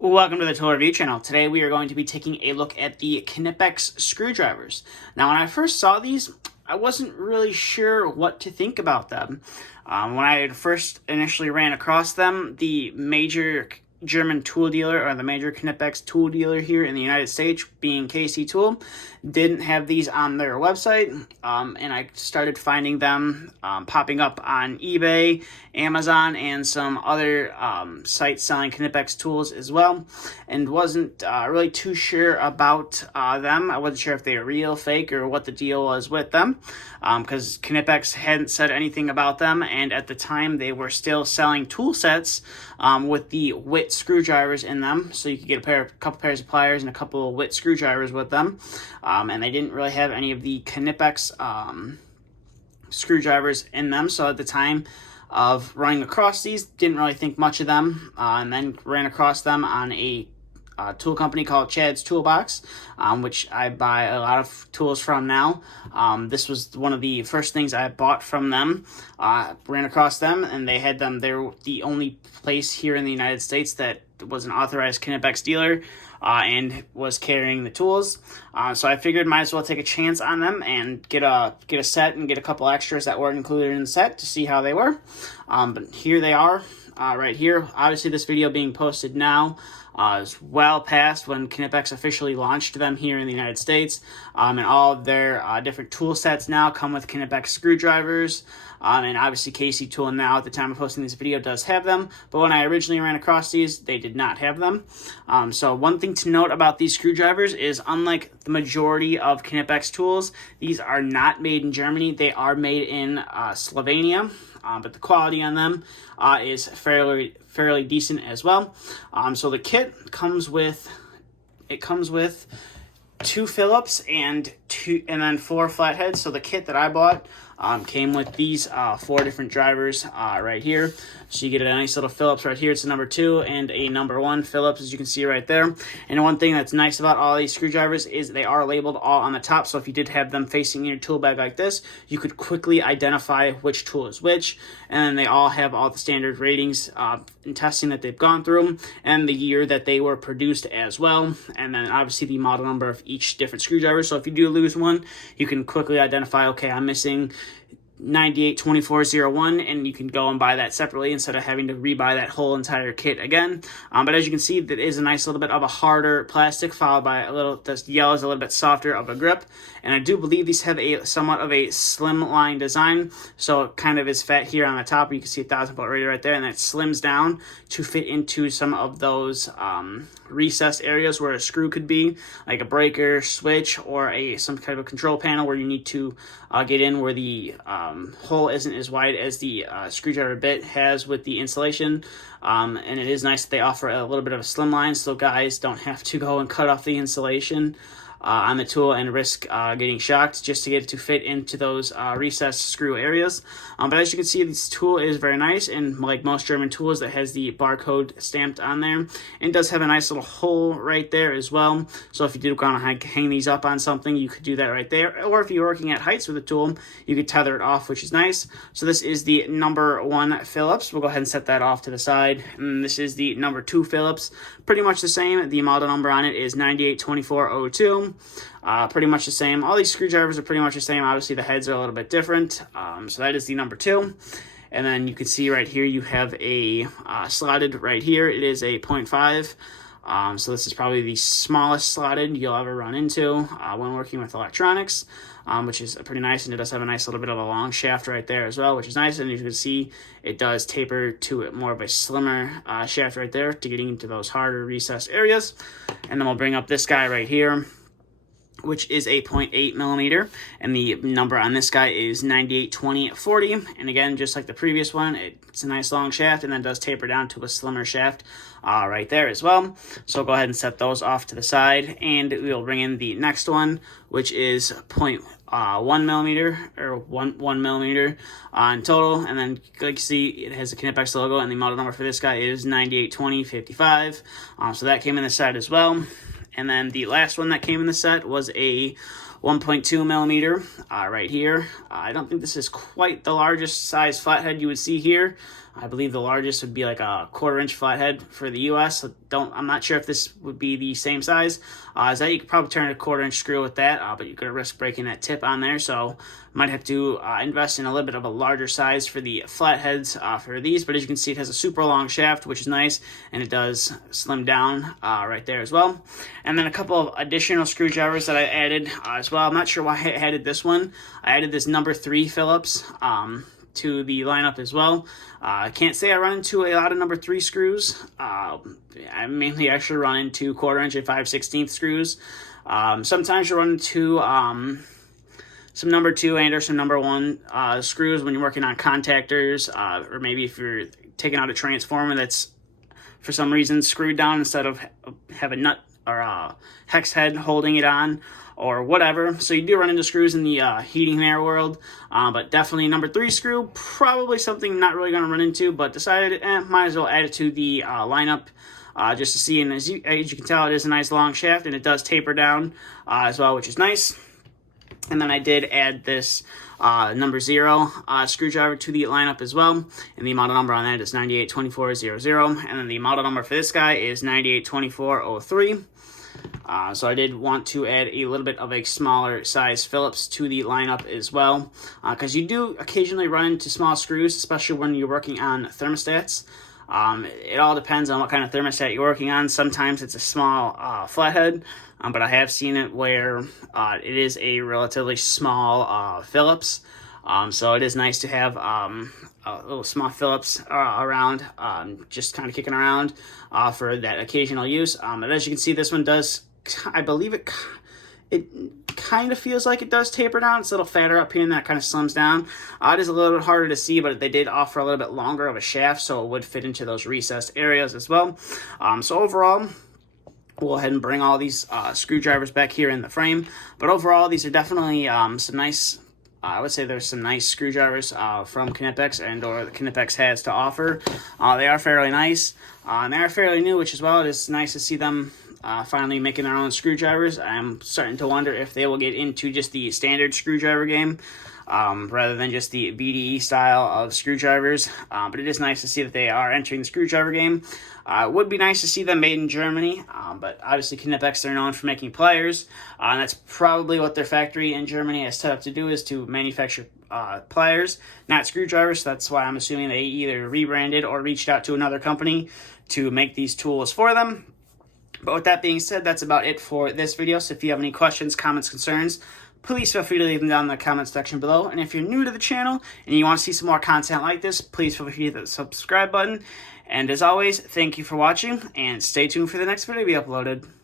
Welcome to the Tool Review channel. Today we are going to be taking a look at the Knipex screwdrivers. Now when I first saw these, I wasn't really sure what to think about them. When I first initially ran across them, the major German tool dealer, or the major Knipex tool dealer here in the United States, being KC Tool, didn't have these on their website, and I started finding them popping up on eBay, Amazon, and some other sites selling Knipex tools as well, and wasn't really too sure about them. I wasn't sure if they were real, fake, or what the deal was with them, because Knipex hadn't said anything about them, and at the time they were still selling tool sets with the Wit screwdrivers in them, so you could get a couple pairs of pliers and a couple of Wit screwdrivers with them, and they didn't really have any of the Knipex screwdrivers in them. So at the time of running across these, didn't really think much of them, and then ran across them on a tool company called Chad's Toolbox, which I buy a lot of tools from now. This was one of the first things I bought from them. Ran across them, and they had them. They're the only place here in the United States that was an authorized Knipex dealer and was carrying the tools. So I figured might as well take a chance on them and get a set and get a couple extras that weren't included in the set to see how they were. But here they are. Right here. Obviously this video being posted now is well past when Knipex officially launched them here in the United States, and all of their different tool sets now come with Knipex screwdrivers, and obviously KC Tool now at the time of posting this video does have them, but when I originally ran across these, they did not have them. So one thing to note about these screwdrivers is, unlike the majority of Knipex tools, these are not made in Germany. They are made in Slovenia. But the quality on them is fairly decent as well. So the kit comes with two Phillips and then four flatheads. So the kit that I bought came with these four different drivers right here. So you get a nice little Phillips right here. It's a number 2 and a number 1 Phillips, as you can see right there. And one thing that's nice about all these screwdrivers is they are labeled all on the top. So if you did have them facing in your tool bag like this, you could quickly identify which tool is which. And they all have all the standard ratings in testing that they've gone through, and the year that they were produced as well. And then obviously the model number of each different screwdriver. So if you do lose one, you can quickly identify, okay, I'm missing 982401, and you can go and buy that separately instead of having to rebuy that whole entire kit again. But as you can see, that is a nice little bit of a harder plastic, followed by a little, this yellow is a little bit softer of a grip. And I do believe these have a somewhat of a slim line design, so it kind of is fat here on the top. You can see 1000-volt radio right there, and that slims down to fit into some of those recessed areas where a screw could be, like a breaker, switch, or some kind of a control panel where you need to get in, where the hole isn't as wide as the screwdriver bit has with the insulation. And it is nice that they offer a little bit of a slim line, so guys don't have to go and cut off the insulation on the tool and risk getting shocked just to get it to fit into those recessed screw areas. But as you can see, this tool is very nice, and like most German tools, that has the barcode stamped on there, and does have a nice little hole right there as well. So if you do want to hang these up on something, you could do that right there. Or if you're working at heights with the tool, you could tether it off, which is nice. So this is the number 1 Phillips. We'll go ahead and set that off to the side. And this is the number 2 Phillips. Pretty much the same. The model number on it is 982402. Pretty much the same. All these screwdrivers are pretty much the same. Obviously the heads are a little bit different. So that is the number 2. And then you can see right here you have a slotted right here. It is a 0.5. So this is probably the smallest slotted you'll ever run into when working with electronics, which is pretty nice. And it does have a nice little bit of a long shaft right there as well, which is nice. And as you can see, it does taper to more of a slimmer shaft right there to getting into those harder recessed areas. And then we'll bring up this guy right here, which is a 0.8 millimeter, and the number on this guy is 982040. And again, just like the previous one, it's a nice long shaft, and then does taper down to a slimmer shaft right there as well. So go ahead and set those off to the side, and we'll bring in the next one, which is 0.1 millimeter, or 1 millimeter in total. And then like you see, it has the Knipex logo, and the model number for this guy is 982055. So that came in the set as well. And then the last one that came in the set was a 1.2 millimeter right here. I don't think this is quite the largest size flathead you would see here. I believe the largest would be like a 1/4 inch flathead for the US. So I'm not sure if this would be the same size as that. You could probably turn a 1/4 inch screw with that, but you're going to risk breaking that tip on there. So might have to invest in a little bit of a larger size for the flatheads for these. But as you can see, it has a super long shaft, which is nice, and it does slim down right there as well. And then a couple of additional screwdrivers that I added as well. I'm not sure why I added this one. I added this number 3 Phillips to the lineup as well. I can't say I run into a lot of number 3 screws. I mainly actually run into 1/4 inch and 5/16 screws. Sometimes you run into some number 2 and or some number 1 screws when you're working on contactors, or maybe if you're taking out a transformer that's for some reason screwed down instead of have a nut or a hex head holding it on, or whatever. So you do run into screws in the heating and air world, but definitely number 3 screw, probably something not really going to run into, but decided might as well add it to the lineup just to see. And as you can tell, it is a nice long shaft, and it does taper down as well, which is nice. And then I did add this number 0 screwdriver to the lineup as well, and the model number on that is 982400, and then the model number for this guy is 982403. So I did want to add a little bit of a smaller size Phillips to the lineup as well, because you do occasionally run into small screws, especially when you're working on thermostats. It all depends on what kind of thermostat you're working on. Sometimes it's a small flathead, but I have seen it where it is a relatively small Phillips. So it is nice to have a little small Phillips around, just kind of kicking around for that occasional use. But as you can see, this one does, I believe it kind of feels like it does taper down. It's a little fatter up here, and that kind of slims down. It is a little bit harder to see, but they did offer a little bit longer of a shaft, so it would fit into those recessed areas as well. So overall, we'll go ahead and bring all these screwdrivers back here in the frame. But overall, these are definitely some nice, I would say there's some nice screwdrivers from Knipex and or the Knipex has to offer. They are fairly nice, and they are fairly new, which as well, it is nice to see them finally making their own screwdrivers. I'm starting to wonder if they will get into just the standard screwdriver game rather than just the BDE style of screwdrivers. But it is nice to see that they are entering the screwdriver game. It would be nice to see them made in Germany, but obviously Knipex, they're known for making pliers, and that's probably what their factory in Germany has set up to do, is to manufacture pliers, not screwdrivers. So that's why I'm assuming they either rebranded or reached out to another company to make these tools for them. But with that being said, that's about it for this video. So if you have any questions, comments, concerns, please feel free to leave them down in the comment section below. And if you're new to the channel and you want to see some more content like this, please feel free to hit the subscribe button. And as always, thank you for watching, and stay tuned for the next video to be uploaded.